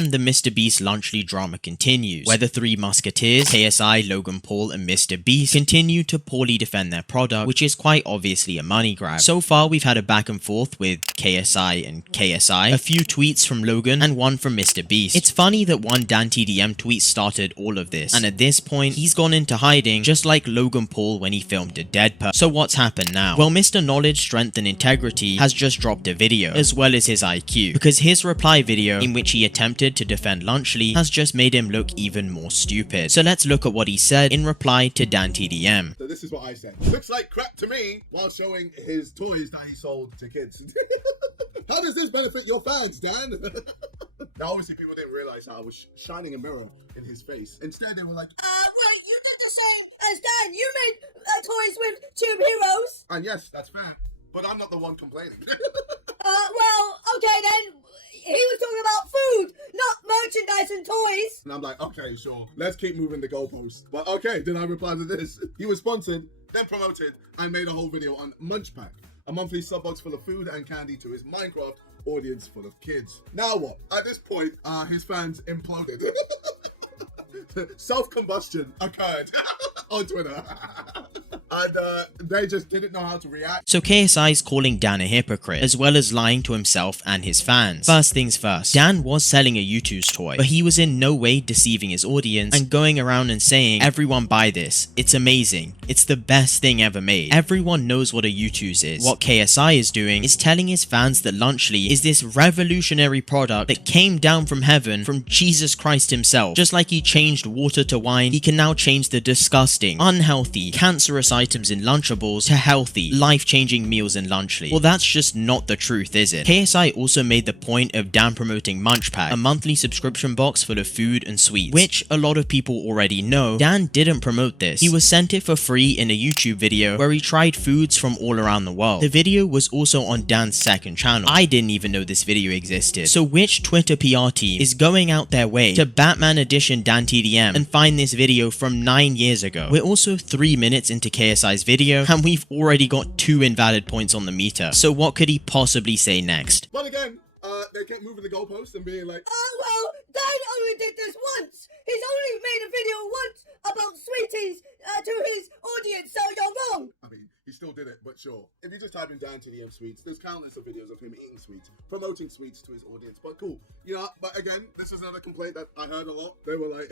And the MrBeast Lunchly drama continues, where the three musketeers, KSI, Logan Paul and MrBeast, continue to poorly defend their product, which is quite obviously a money grab. So far we've had a back and forth with KSI and KSI, a few tweets from Logan and one from MrBeast. It's funny that one DanTDM tweet started all of this, and at this point he's gone into hiding just like Logan Paul when he filmed a dead person. So what's happened now? Well, Mr. Knowledge, Strength and Integrity has just dropped a video, as well as his IQ, because his reply video in which he attempted to defend Lunchly has just made him look even more stupid. So let's look at what he said in reply to DanTDM. So this is what I said. Looks like crap to me, while showing his toys that he sold to kids. How does this benefit your fans, Dan? Now obviously people didn't realize how I was shining a mirror in his face. Instead they were like, well, you did the same as Dan. You made toys with Tube Heroes. and yes, that's fair, but I'm not the one complaining. Well, okay then. He was talking about food, not merchandise and toys. And I'm like, okay, sure. Let's keep moving the goalposts. But okay, then I replied to this. He was sponsored, then promoted, and made a whole video on Munch Pack, a monthly sub box full of food and candy to his Minecraft audience full of kids. Now what? At this point, his fans imploded. Self-combustion occurred on Twitter. And they just didn't know how to react. So KSI is calling Dan a hypocrite, as well as lying to himself and his fans. First things first, Dan was selling a U2's toy, but he was in no way deceiving his audience and going around and saying, everyone buy this, it's amazing, it's the best thing ever made. Everyone knows what a U2's is. What KSI is doing is telling his fans that Lunchly is this revolutionary product that came down from heaven from Jesus Christ himself. Just like he changed water to wine, he can now change the disgusting, unhealthy, cancerous items in Lunchables to healthy, life-changing meals in Lunchly. Well, that's just not the truth, is it? KSI also made the point of Dan promoting Munch Pack, a monthly subscription box full of food and sweets, which a lot of people already know. Dan didn't promote this. He was sent it for free in a YouTube video where he tried foods from all around the world. The video was also on Dan's second channel. I didn't even know this video existed. So which Twitter PR team is going out their way to Batman Edition DanTDM and find this video from 9 years ago? We're also 3 minutes into KSI's video and we've already got 2 invalid points on the meter. So what could he possibly say next? But again, they kept moving the goalposts and being like, Well, Dan only did this once. He's only made a video once about sweeties to his audience, so you're wrong. I mean, he still did it, but sure. If you just type in DanTDM sweets, there's countless of videos of him eating sweets, promoting sweets to his audience. But cool, you know. But again, this is another complaint that I heard a lot. They were like,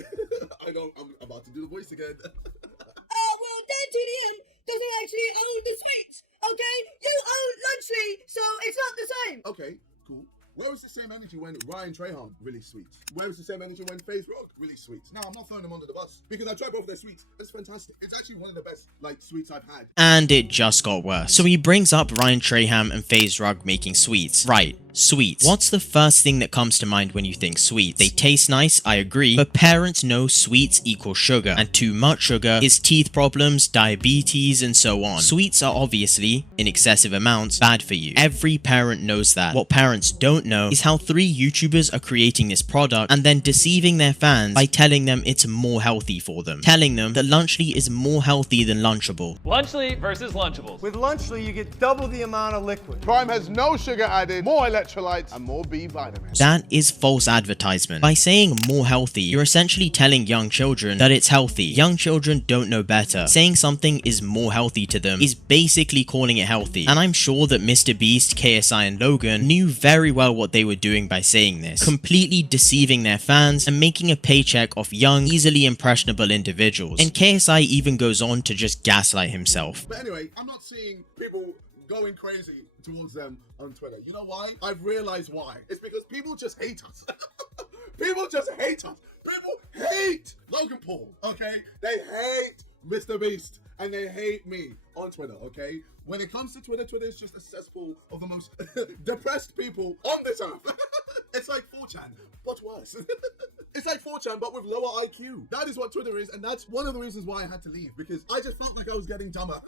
I'm about to do the voice again. Well, DanTDM doesn't actually own the sweets, okay? You own Lunchly, so it's not the same. Okay, cool. Where was the same energy when Ryan Trahan released sweets? Where was the same energy when FaZe Rock released sweets? No, I'm not throwing them under the bus because I tried both their sweets. It's fantastic. It's actually one of the best sweets I've had. And it just got worse. So he brings up Ryan Trahan and FaZe Rug making sweets. Right. Sweets. What's the first thing that comes to mind when you think sweets? They taste nice, I agree, but parents know sweets equal sugar, and too much sugar is teeth problems, diabetes, and so on. Sweets are obviously, in excessive amounts, bad for you. Every parent knows that. What parents don't know is how 3 YouTubers are creating this product and then deceiving their fans by telling them it's more healthy for them. Telling them that Lunchly is more healthy than Lunchable. Lunchly versus Lunchables. With Lunchly, you get double the amount of liquid. Prime has no sugar added, more electrolytes, and more B vitamins. That is false advertisement. By saying more healthy, you're essentially telling young children that it's healthy. Young children don't know better. Saying something is more healthy to them is basically calling it healthy. And I'm sure that MrBeast, KSI and Logan knew very well what they were doing by saying this. Completely deceiving their fans and making a paycheck off young, easily impressionable individuals. And KSI even goes on to just gaslight himself. But anyway, I'm not seeing people going crazy towards them on Twitter. You know why? I've realized why. It's because people just hate us. People just hate us. People hate Logan Paul, okay? They hate MrBeast and they hate me on Twitter, okay? When it comes to Twitter, Twitter is just a cesspool of the most depressed people on this earth. It's like 4chan, but worse. It's like 4chan, but with lower IQ. That is what Twitter is, and that's one of the reasons why I had to leave, because I just felt like I was getting dumber.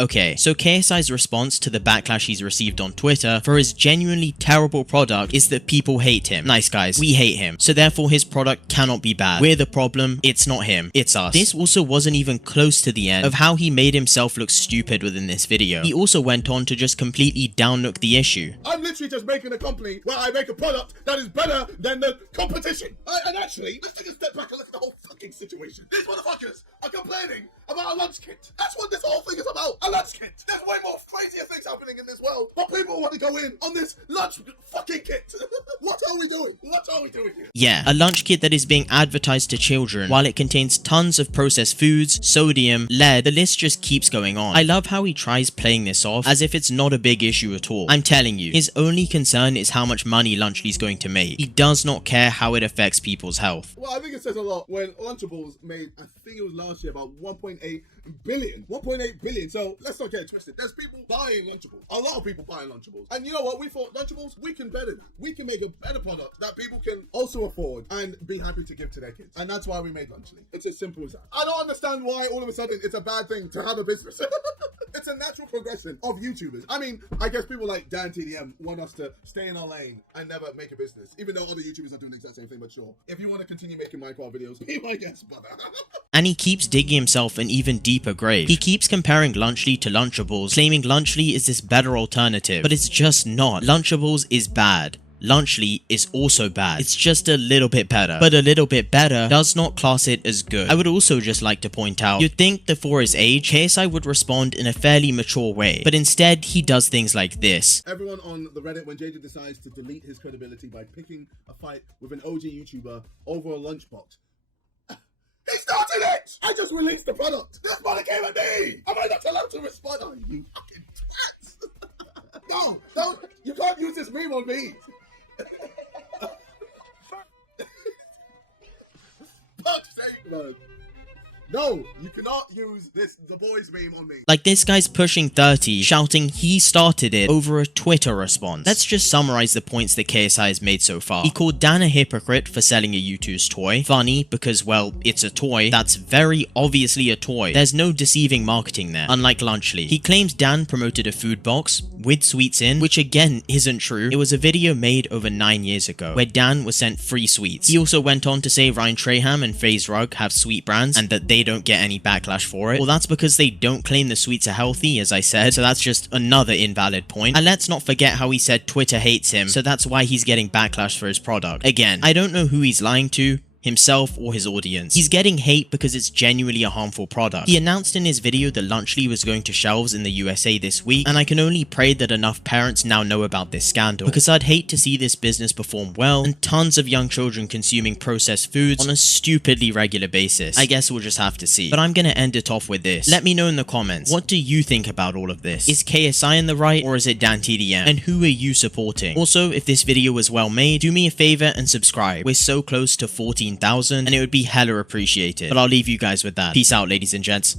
Okay, so KSI's response to the backlash he's received on Twitter for his genuinely terrible product is that people hate him. Nice guys, we hate him, so therefore his product cannot be bad. We're the problem, it's not him, it's us. This also wasn't even close to the end of how he made himself look stupid within this video. He also went on to just completely downlook the issue. I'm literally just making a company where I make a product that is better than the competition. And actually, let's take a step back and look at the whole fucking situation. These motherfuckers are complaining about a lunch kit. That's what this whole thing is about. A lunch kit. There's way more crazier things happening in this world, but people want to go in on this lunch fucking kit. What are we doing? What are we doing here? Yeah, a lunch kit that is being advertised to children while it contains tons of processed foods, sodium, lead, the list just keeps going on. I love how he tries playing this off as if it's not a big issue at all. I'm telling you, his only concern is how much money Lunchly's going to make. He does not care how it affects people's health. Well, I think it says a lot when Lunchables made, I think it was last year, about 1.8 billion. 1.8 billion. So let's not get it twisted. There's people buying Lunchables. A lot of people buying Lunchables. And you know what? We thought Lunchables, we can better. We can make a better product that people can also afford and be happy to give to their kids. And that's why we made Lunchly. It's as simple as that. I don't understand why all of a sudden it's a bad thing to have a business. It's a natural progression of YouTubers. I mean, I guess people like DanTDM want us to stay in our lane and never make a business, even though other YouTubers are doing the exact same thing, but sure. If you want to continue making Minecraft videos, be my guest, brother. And he keeps digging himself an even deeper grave. He keeps comparing Lunchly to Lunchables, claiming Lunchly is this better alternative, but it's just not. Lunchables is bad. Lunchly is also bad. It's just a little bit better. But a little bit better does not class it as good. I would also just like to point out, you'd think that for his age, KSI would respond in a fairly mature way, but instead he does things like this. Everyone on the Reddit, when JJ decides to delete his credibility by picking a fight with an OG YouTuber over a lunchbox. He started it! I just released the product. This money came at me! Am I not allowed to respond? Oh, you fucking twats! No, don't, you can't use this meme on me. Fuck's sake, man. No, you cannot use the boys meme on me. Like this guy's pushing 30, shouting he started it over a Twitter response. Let's just summarize the points that KSI has made so far. He called Dan a hypocrite for selling a U2's toy. Funny, because well, it's a toy. That's very obviously a toy. There's no deceiving marketing there, unlike Lunchly. He claims Dan promoted a food box with sweets in, which again isn't true. It was a video made over 9 years ago, where Dan was sent free sweets. He also went on to say Ryan Traham and FaZe Rug have sweet brands, and that they don't get any backlash for it. Well, that's because they don't claim the sweets are healthy, as I said, so that's just another invalid point. And let's not forget how he said Twitter hates him, so that's why he's getting backlash for his product. Again, I don't know who he's lying to, himself or his audience. He's getting hate because it's genuinely a harmful product. He announced in his video that Lunchly was going to shelves in the USA this week, and I can only pray that enough parents now know about this scandal, because I'd hate to see this business perform well and tons of young children consuming processed foods on a stupidly regular basis. I guess we'll just have to see. But I'm gonna end it off with this. Let me know in the comments, what do you think about all of this? Is KSI in the right, or is it DanTDM? And who are you supporting? Also, if this video was well made, do me a favor and subscribe. We're so close to 14,000 and it would be hella appreciated. But I'll leave you guys with that. Peace out, ladies and gents.